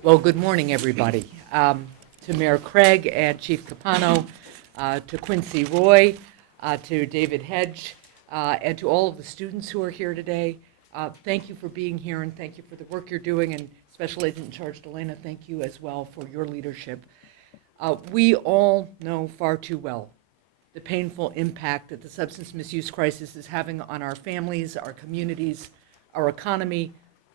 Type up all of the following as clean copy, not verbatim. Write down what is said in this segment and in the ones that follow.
Well, good morning, everybody. To Mayor Craig and Chief Capano, to Quincy Roy, to David Hedge, and to all of the students who are here today. Thank you for being here, and thank you for the work you're doing, and Special Agent in Charge Delana, thank you as well for your leadership. We all know far too well the painful impact that the substance misuse crisis is having on our families, our communities, our economy,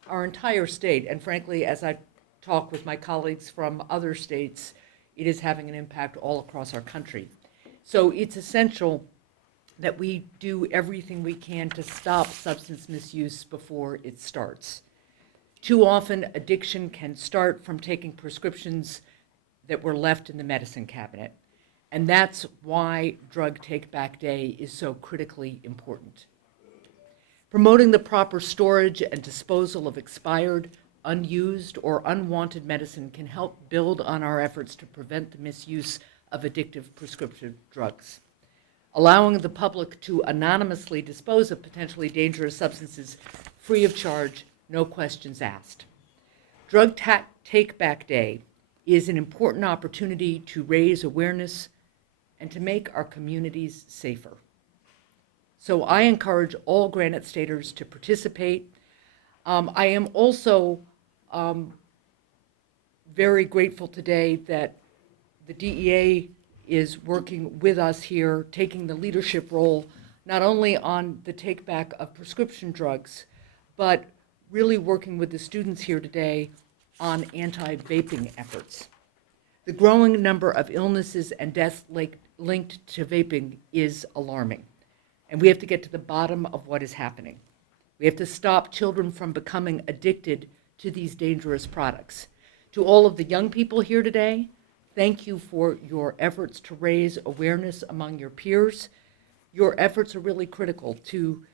our entire state, and frankly, as I talk with my colleagues from other states, it is having an impact all across our country. So it's essential that we do everything we can to stop substance misuse before it starts. Too often, addiction can start from taking prescriptions that were left in the medicine cabinet. And that's why Drug Take Back Day is so critically important. Promoting the proper storage and disposal of expired, unused, or unwanted medicine can help build on our efforts to prevent the misuse of addictive prescription drugs. Allowing the public to anonymously dispose of potentially dangerous substances free of charge, no questions asked. Drug Take Back Day is an important opportunity to raise awareness and to make our communities safer. So I encourage all Granite Staters to participate. I am also very grateful today that the DEA is working with us here, taking the leadership role, not only on the take back of prescription drugs, but really working with the students here today on anti-vaping efforts. The growing number of illnesses and deaths linked to vaping is alarming, and we have to get to the bottom of what is happening. We have to stop children from becoming addicted to these dangerous products. To all of the young people here today, thank you for your efforts to raise awareness among your peers. Your efforts are really critical to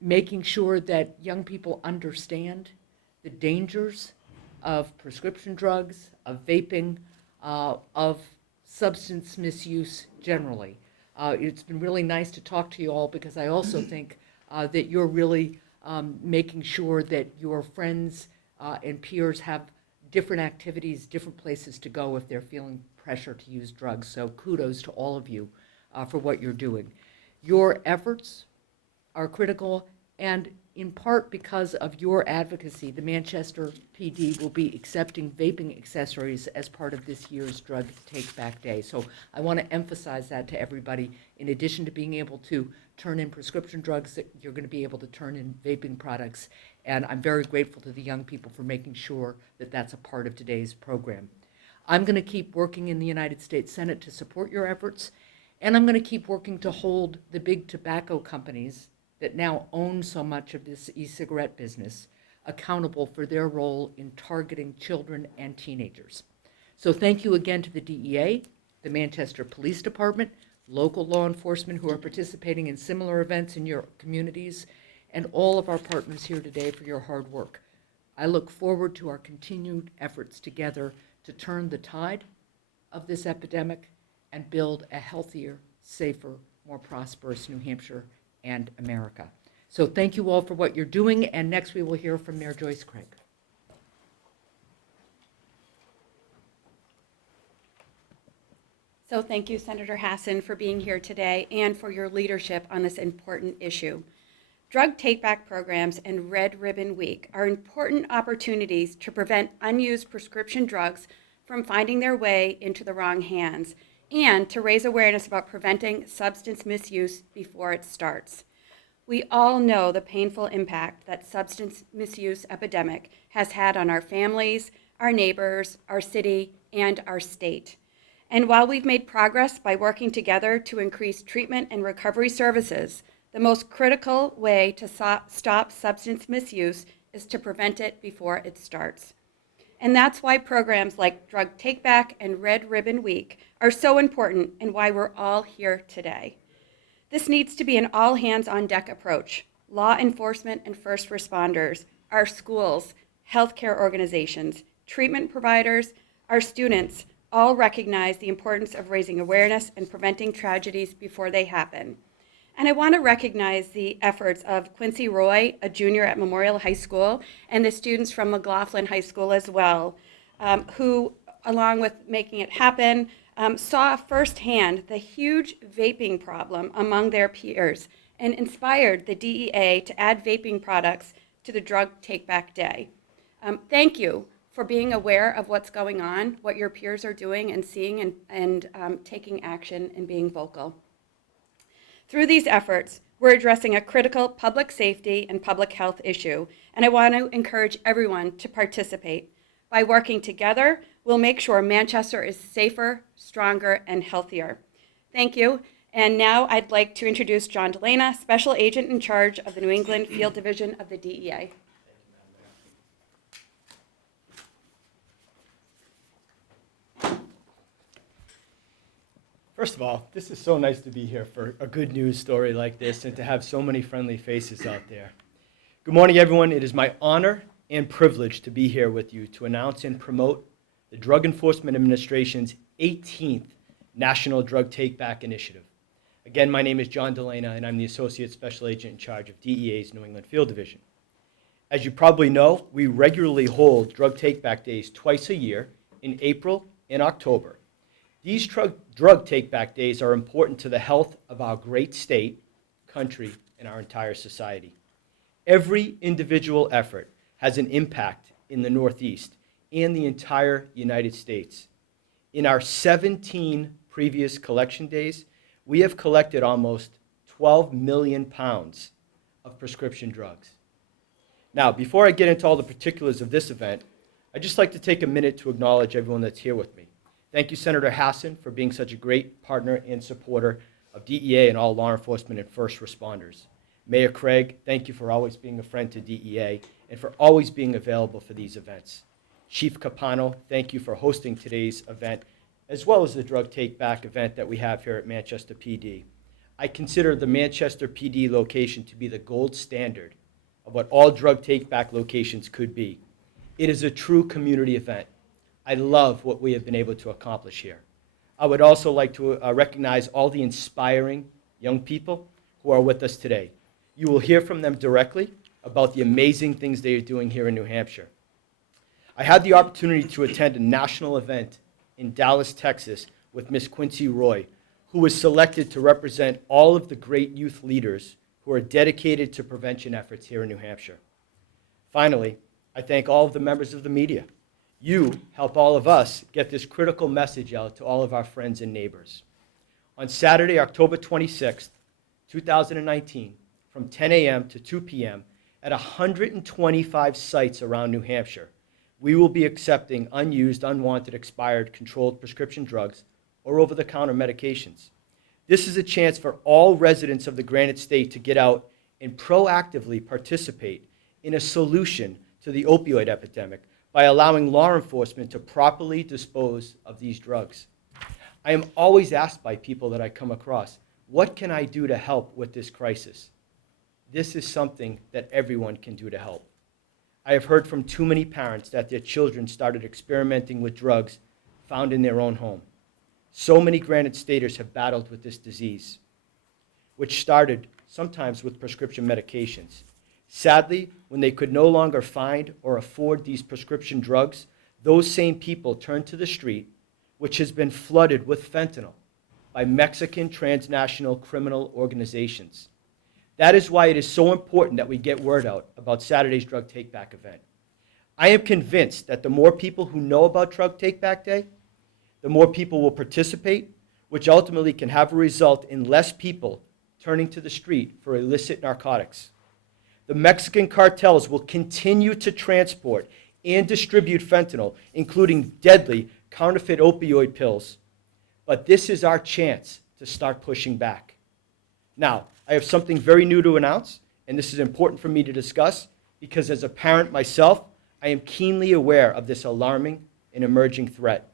making sure that young people understand the dangers of prescription drugs, of vaping, of substance misuse generally. It's been really nice to talk to you all because I also think that you're really making sure that your friends and peers have different activities, different places to go if they're feeling pressure to use drugs. So kudos to all of you for what you're doing. Your efforts are critical, and in part because of your advocacy, the Manchester PD will be accepting vaping accessories as part of this year's Drug Take Back Day. So I want to emphasize that to everybody. In addition to being able to turn in prescription drugs, that you're going to be able to turn in vaping products. And I'm very grateful to the young people for making sure that that's a part of today's program. I'm going to keep working in the United States Senate to support your efforts, and I'm going to keep working to hold the big tobacco companies that now own so much of this e-cigarette business accountable for their role in targeting children and teenagers. So thank you again to the DEA, the Manchester Police Department, local law enforcement who are participating in similar events in your communities, and all of our partners here today for your hard work. I look forward to our continued efforts together to turn the tide of this epidemic and build a healthier, safer, more prosperous New Hampshire and America. So thank you all for what you're doing, and next we will hear from Mayor Joyce Craig. So thank you, Senator Hassan, for being here today and for your leadership on this important issue. Drug take-back programs and Red Ribbon Week are important opportunities to prevent unused prescription drugs from finding their way into the wrong hands, and to raise awareness about preventing substance misuse before it starts. We all know the painful impact that substance misuse epidemic has had on our families, our neighbors, our city, and our state. And while we've made progress by working together to increase treatment and recovery services, the most critical way to stop substance misuse is to prevent it before it starts. And that's why programs like Drug Take Back and Red Ribbon Week are so important and why we're all here today. This needs to be an all hands on deck approach. Law enforcement and first responders, our schools, healthcare organizations, treatment providers, our students all recognize the importance of raising awareness and preventing tragedies before they happen. And I want to recognize the efforts of Quincy Roy, a junior at Memorial High School, and the students from McLaughlin High School as well, who, along with making it happen, saw firsthand the huge vaping problem among their peers and inspired the DEA to add vaping products to the Drug Take Back Day. Thank you for being aware of what's going on, what your peers are doing and seeing, and taking action and being vocal. Through these efforts, we're addressing a critical public safety and public health issue, and I want to encourage everyone to participate. By working together, we'll make sure Manchester is safer, stronger, and healthier. Thank you. And now I'd like to introduce John Delana, Special Agent in charge of the New England Field Division of the DEA. First of all, this is so nice to be here for a good news story like this and to have so many friendly faces out there. Good morning, everyone. It is my honor and privilege to be here with you to announce and promote the Drug Enforcement Administration's 18th National Drug Take Back Initiative. Again, my name is John Delana, and I'm the Associate Special Agent in charge of DEA's New England Field Division. As you probably know, we regularly hold Drug Take Back Days twice a year in April and October. These drug take-back days are important to the health of our great state, country, and our entire society. Every individual effort has an impact in the Northeast and the entire United States. In our 17 previous collection days, we have collected almost 12 million pounds of prescription drugs. Now, before I get into all the particulars of this event, I'd just like to take a minute to acknowledge everyone that's here with me. Thank you, Senator Hassan, for being such a great partner and supporter of DEA and all law enforcement and first responders. Mayor Craig, thank you for always being a friend to DEA and for always being available for these events. Chief Capano, thank you for hosting today's event, as well as the Drug Take Back event that we have here at Manchester PD. I consider the Manchester PD location to be the gold standard of what all Drug Take Back locations could be. It is a true community event. I love what we have been able to accomplish here. I would also like to recognize all the inspiring young people who are with us today. You will hear from them directly about the amazing things they are doing here in New Hampshire. I had the opportunity to attend a national event in Dallas, Texas with Miss Quincy Roy, who was selected to represent all of the great youth leaders who are dedicated to prevention efforts here in New Hampshire. Finally, I thank all of the members of the media. You help all of us get this critical message out to all of our friends and neighbors. On Saturday, October 26th, 2019, from 10 a.m. to 2 p.m., at 125 sites around New Hampshire, we will be accepting unused, unwanted, expired, controlled prescription drugs or over-the-counter medications. This is a chance for all residents of the Granite State to get out and proactively participate in a solution to the opioid epidemic by allowing law enforcement to properly dispose of these drugs. I am always asked by people that I come across, what can I do to help with this crisis? This is something that everyone can do to help. I have heard from too many parents that their children started experimenting with drugs found in their own home. So many Granite Staters have battled with this disease, which started sometimes with prescription medications. Sadly, when they could no longer find or afford these prescription drugs, those same people turned to the street, which has been flooded with fentanyl by Mexican transnational criminal organizations. That is why it is so important that we get word out about Saturday's Drug Take Back event. I am convinced that the more people who know about Drug Take Back Day, the more people will participate, which ultimately can have a result in less people turning to the street for illicit narcotics. The Mexican cartels will continue to transport and distribute fentanyl, including deadly counterfeit opioid pills. But this is our chance to start pushing back. Now, I have something very new to announce, and this is important for me to discuss because as a parent myself, I am keenly aware of this alarming and emerging threat.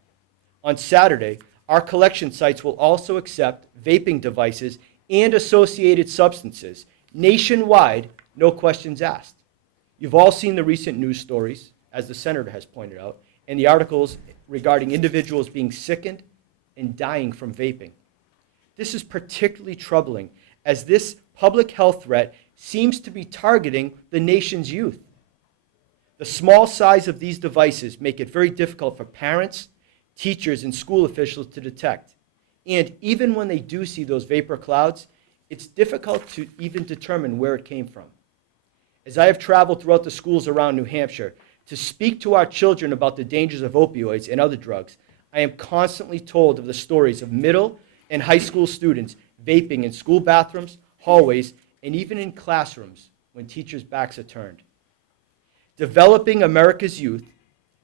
On Saturday, our collection sites will also accept vaping devices and associated substances nationwide, no questions asked. You've all seen the recent news stories, as the Senator has pointed out, and the articles regarding individuals being sickened and dying from vaping. This is particularly troubling as this public health threat seems to be targeting the nation's youth. The small size of these devices make it very difficult for parents, teachers, and school officials to detect. And even when they do see those vapor clouds, it's difficult to even determine where it came from. As I have traveled throughout the schools around New Hampshire to speak to our children about the dangers of opioids and other drugs, I am constantly told of the stories of middle and high school students vaping in school bathrooms, hallways, and even in classrooms when teachers' backs are turned. Developing America's youth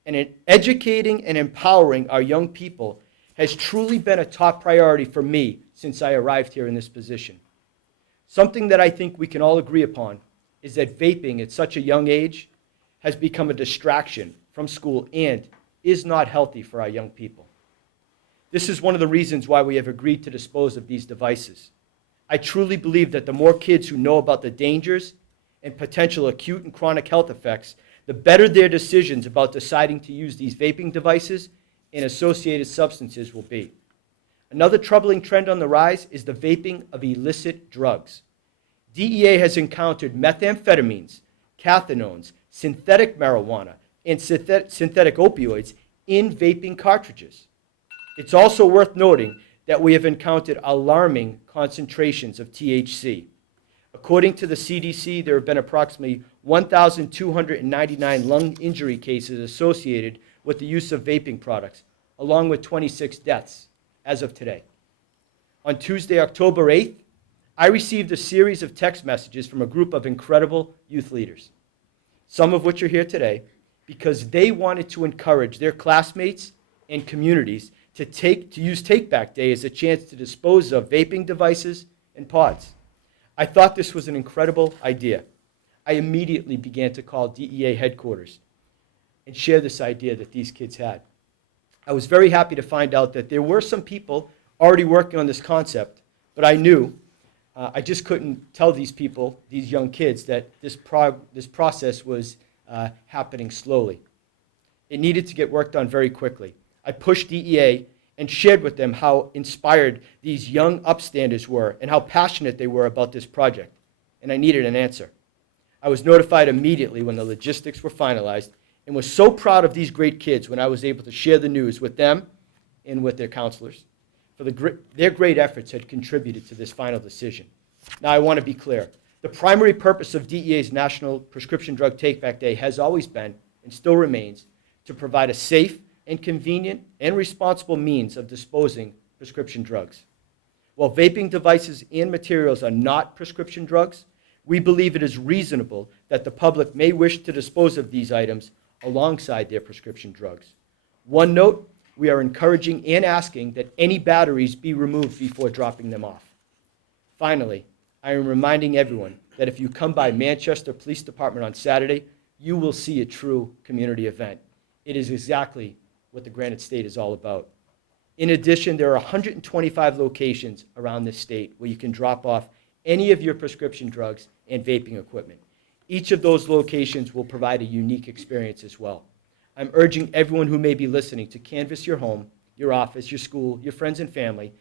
and educating and empowering our young people has truly been a top priority for me since I arrived here in this position. Something that I think we can all agree upon is that vaping at such a young age has become a distraction from school and is not healthy for our young people. This is one of the reasons why we have agreed to dispose of these devices. I truly believe that the more kids who know about the dangers and potential acute and chronic health effects, the better their decisions about deciding to use these vaping devices and associated substances will be. Another troubling trend on the rise is the vaping of illicit drugs. DEA has encountered methamphetamines, cathinones, synthetic marijuana, and synthetic opioids in vaping cartridges. It's also worth noting that we have encountered alarming concentrations of THC. According to the CDC, there have been approximately 1,299 lung injury cases associated with the use of vaping products, along with 26 deaths as of today. On Tuesday, October 8th, I received a series of text messages from a group of incredible youth leaders, some of which are here today, because they wanted to encourage their classmates and communities to use Take Back Day as a chance to dispose of vaping devices and pods. I thought this was an incredible idea. I immediately began to call DEA headquarters and share this idea that these kids had. I was very happy to find out that there were some people already working on this concept, but I knew I just couldn't tell these people, these young kids, that this process was happening slowly. It needed to get worked on very quickly. I pushed DEA and shared with them how inspired these young upstanders were and how passionate they were about this project, and I needed an answer. I was notified immediately when the logistics were finalized and was so proud of these great kids when I was able to share the news with them and with their counselors. For their great efforts had contributed to this final decision. Now I want to be clear. The primary purpose of DEA's National Prescription Drug Take-Back Day has always been, and still remains, to provide a safe and convenient and responsible means of disposing prescription drugs. While vaping devices and materials are not prescription drugs, we believe it is reasonable that the public may wish to dispose of these items alongside their prescription drugs. One note, we are encouraging and asking that any batteries be removed before dropping them off. Finally, I am reminding everyone that if you come by Manchester Police Department on Saturday, you will see a true community event. It is exactly what the Granite State is all about. In addition, there are 125 locations around this state where you can drop off any of your prescription drugs and vaping equipment. Each of those locations will provide a unique experience as well. I'm urging everyone who may be listening to canvass your home, your office, your school, your friends and family,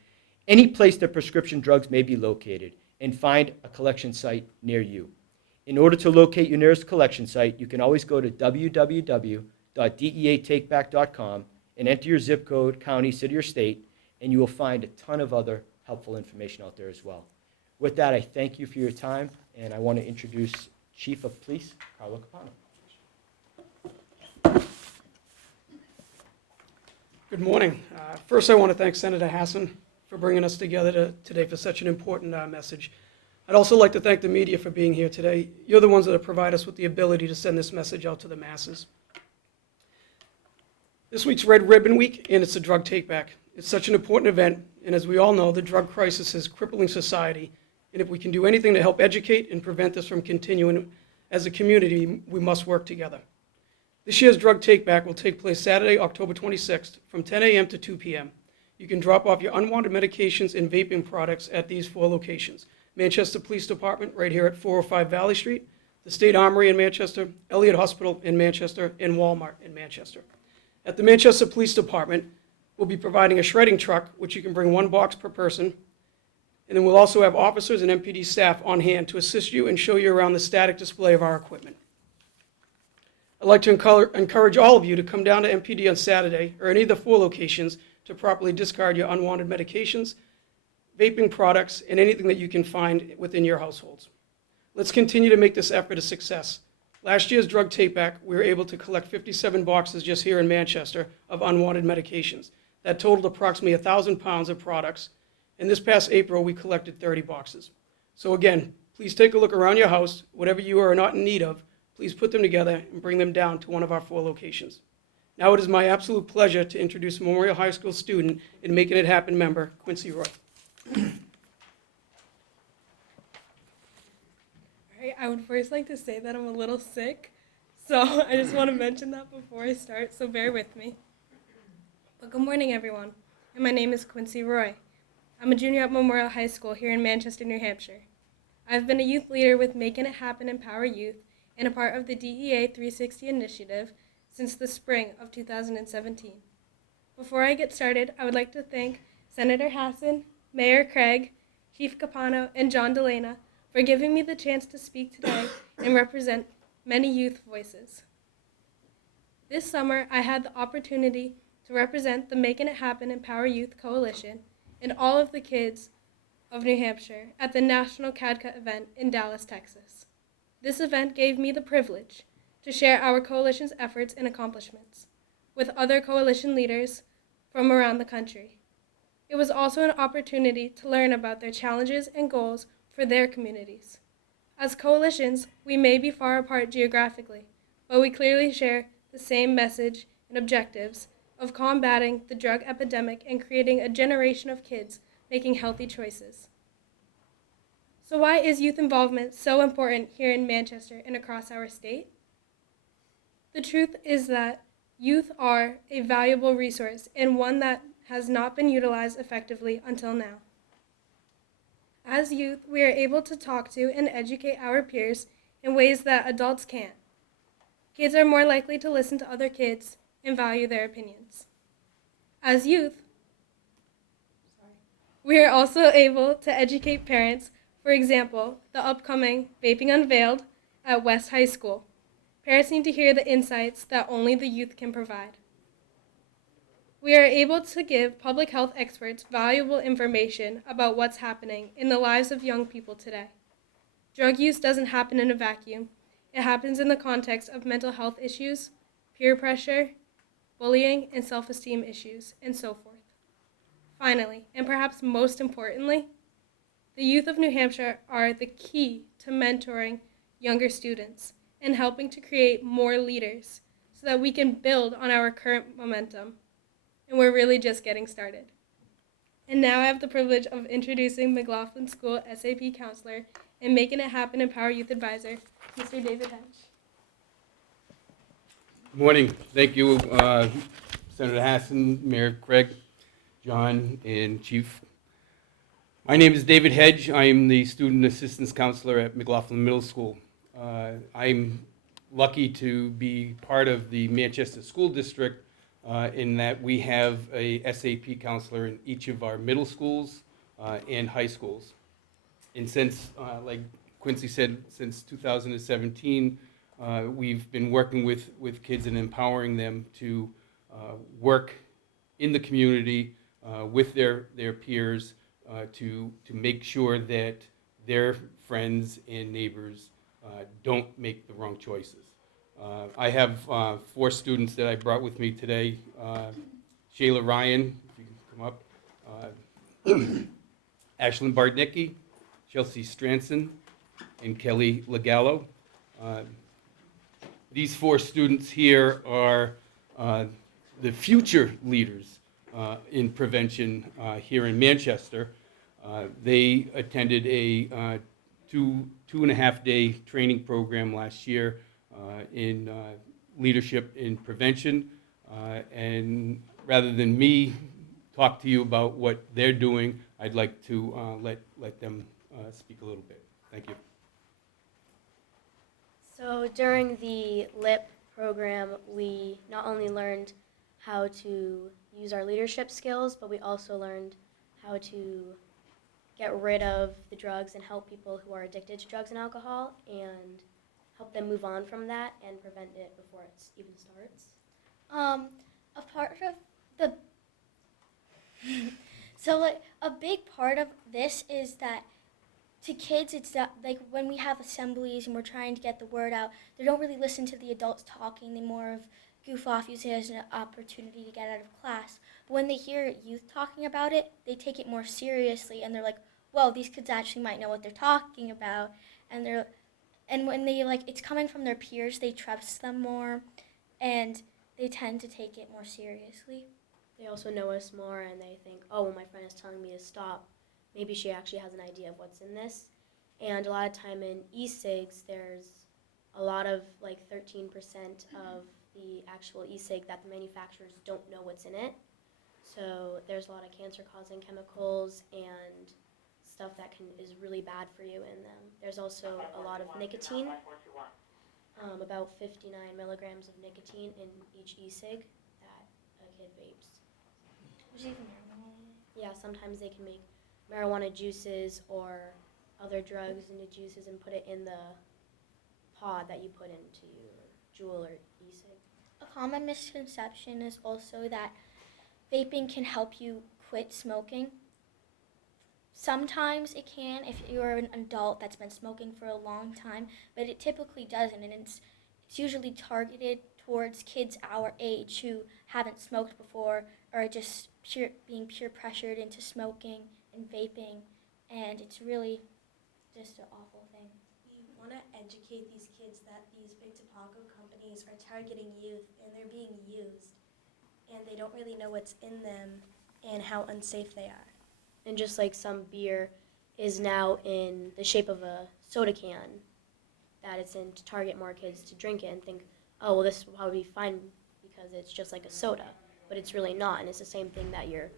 any place that prescription drugs may be located, and find a collection site near you. In order to locate your nearest collection site, you can always go to www.deatakeback.com and enter your zip code, county, city, or state, and you will find a ton of other helpful information out there as well. With that, I thank you for your time, and I want to introduce Chief of Police, Carlo Capano. Good morning. First, I want to thank Senator Hassan for bringing us together today for such an important message. I'd also like to thank the media for being here today. You're the ones that provide us with the ability to send this message out to the masses. This week's Red Ribbon Week, and it's a drug take-back. It's such an important event, and as we all know, the drug crisis is crippling society, and if we can do anything to help educate and prevent this from continuing, as a community, we must work together. This year's Drug Take-Back will take place Saturday, October 26th, from 10 a.m. to 2 p.m. You can drop off your unwanted medications and vaping products at these 4 locations: Manchester Police Department, right here at 405 Valley Street, the State Armory in Manchester, Elliott Hospital in Manchester, and Walmart in Manchester. At the Manchester Police Department, we'll be providing a shredding truck, which you can bring 1 box per person, And then we'll also have officers and MPD staff on hand to assist you and show you around the static display of our equipment. I'd like to encourage all of you to come down to MPD on Saturday, or any of the 4 locations, to properly discard your unwanted medications, vaping products, and anything that you can find within your households. Let's continue to make this effort a success. Last year's drug take-back, we were able to collect 57 boxes just here in Manchester of unwanted medications. That totaled approximately 1,000 pounds of products, and this past April, we collected 30 boxes. So again, please take a look around your house. Whatever you are not in need of, please put them together and bring them down to one of our 4 locations. Now it is my absolute pleasure to introduce Memorial High School student and Making It Happen member, Quincy Roy. Alright, I would first like to say that I'm a little sick, so I just want to mention that before I start, so bear with me. But good morning, everyone, and my name is Quincy Roy. I'm a junior at Memorial High School here in Manchester, New Hampshire. I've been a youth leader with Making It Happen Empower Youth and a part of the DEA 360 initiative since the spring of 2017. Before I get started, I would like to thank Senator Hassan, Mayor Craig, Chief Capano, and John Delana for giving me the chance to speak today and represent many youth voices. This summer, I had the opportunity to represent the Making It Happen Empower Youth Coalition and all of the kids of New Hampshire at the National CADCA event in Dallas, Texas. This event gave me the privilege to share our coalition's efforts and accomplishments with other coalition leaders from around the country. It was also an opportunity to learn about their challenges and goals for their communities. As coalitions, we may be far apart geographically, but we clearly share the same message and objectives of combating the drug epidemic and creating a generation of kids making healthy choices. So why is youth involvement so important here in Manchester and across our state? The truth is that youth are a valuable resource and one that has not been utilized effectively until now. As youth, we are able to talk to and educate our peers in ways that adults can't. Kids are more likely to listen to other kids and value their opinions. As youth, we are also able to educate parents. For example, the upcoming Vaping Unveiled at West High School. Parents need to hear the insights that only the youth can provide. We are able to give public health experts valuable information about what's happening in the lives of young people today. Drug use doesn't happen in a vacuum. It happens in the context of mental health issues, peer pressure, bullying, and self-esteem issues, and so forth. Finally, and perhaps most importantly, the youth of New Hampshire are the key to mentoring younger students and helping to create more leaders so that we can build on our current momentum. And we're really just getting started. And now I have the privilege of introducing McLaughlin School SAP counselor and Making It Happen Empower Youth Advisor, Mr. David Hedge. Good morning. Thank you, Senator Hassan, Mayor Craig, John, and Chief. My name is David Hedge. I am the Student Assistance Counselor at McLaughlin Middle School. I'm lucky to be part of the Manchester School District in that we have a SAP counselor in each of our middle schools and high schools. And since, like Quincy said, since 2017, we've been working with kids and empowering them to work in the community with their peers to make sure that their friends and neighbors don't make the wrong choices. I have 4 students that I brought with me today. Shayla Ryan, if you can come up, Ashlyn Bardnicki, Chelsea Stranson, and Kelly Legallo. These 4 students here are the future leaders in prevention here in Manchester. They attended a 2.5-day training program last year in leadership in prevention. And rather than me talk to you about what they're doing, I'd like to let them speak a little bit. Thank you. So during the LIP program, we not only learned how to use our leadership skills, but we also learned how to get rid of the drugs and help people who are addicted to drugs and alcohol and help them move on from that and prevent it before it even starts. A part of the so like a big part of this is that to kids it's that, like when we have assemblies and we're trying to get the word out, they don't really listen to the adults talking. They more of goof off, use it as an opportunity to get out of class. But when they hear youth talking about it, they take it more seriously and they're like, well, these kids actually might know what they're talking about, and when they like it's coming from their peers, they trust them more and they tend to take it more seriously. They also know us more and they think, oh, well, my friend is telling me to stop. Maybe she actually has an idea of what's in this. And a lot of time in e-cigs, there's a lot of, like 13% of the actual e-cig that the manufacturers don't know what's in it. So there's a lot of cancer-causing chemicals and stuff that is really bad for you in them. There's also a lot of nicotine, about 59 milligrams of nicotine in each e-cig that a kid vapes. There's even marijuana. Yeah, sometimes they can make marijuana juices or other drugs into juices and put it in the pod that you put into your Juul or e-cig. A common misconception is also that vaping can help you quit smoking. Sometimes it can if you're an adult that's been smoking for a long time, but it typically doesn't, and it's usually targeted towards kids our age who haven't smoked before or just being peer pressured into smoking and vaping, and it's really just an awful thing. We want to educate these kids that these big tobacco companies are targeting youth and they're being used, and they don't really know what's in them and how unsafe they are. And just like some beer is now in the shape of a soda can, that it's in to target more kids to drink it and think, oh, well, this will probably be fine because it's just like a soda. But it's really not, and it's the same thing that your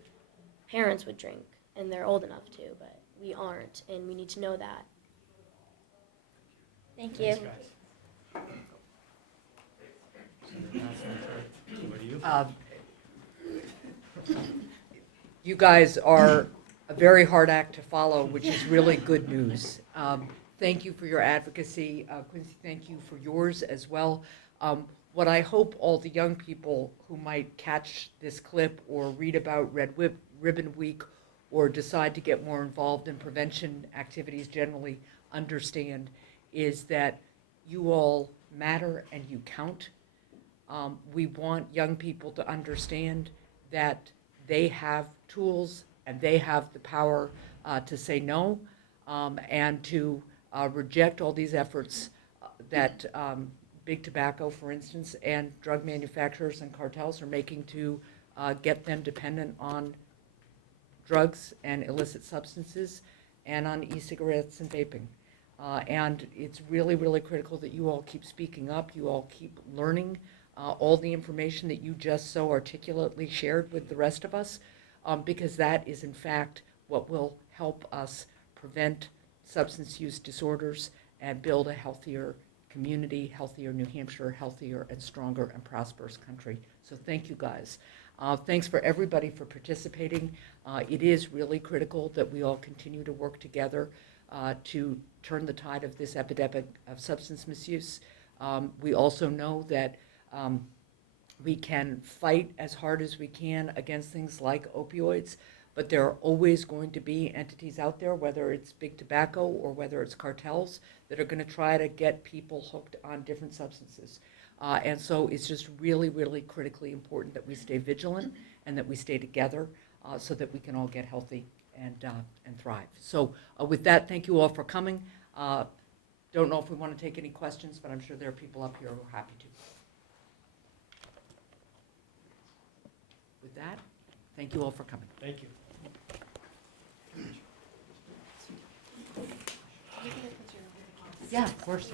parents would drink, and they're old enough to, but we aren't, and we need to know that. Thank you. You guys are a very hard act to follow, which is really good news. Thank you for your advocacy. Quincy, thank you for yours as well. What I hope all the young people who might catch this clip or read about Red Ribbon Week or decide to get more involved in prevention activities generally understand is that you all matter and you count. We want young people to understand that they have tools and they have the power to say no and to reject all these efforts that big tobacco, for instance, and drug manufacturers and cartels are making to get them dependent on drugs and illicit substances and on e-cigarettes and vaping. And it's really, really critical that you all keep speaking up, you all keep learning all the information that you just so articulately shared with the rest of us, because that is in fact what will help us prevent substance use disorders and build a healthier community, healthier New Hampshire, healthier and stronger and prosperous country. So thank you guys. Thanks for everybody for participating. It is really critical that we all continue to work together to turn the tide of this epidemic of substance misuse. We also know that we can fight as hard as we can against things like opioids, but there are always going to be entities out there, whether it's big tobacco or whether it's cartels, that are going to try to get people hooked on different substances. And so it's just really, really critically important that we stay vigilant and that we stay together so that we can all get healthy and thrive. So with that, thank you all for coming. Don't know if we want to take any questions, but I'm sure there are people up here who are happy to. With that, thank you all for coming. Thank you. Yeah, of course.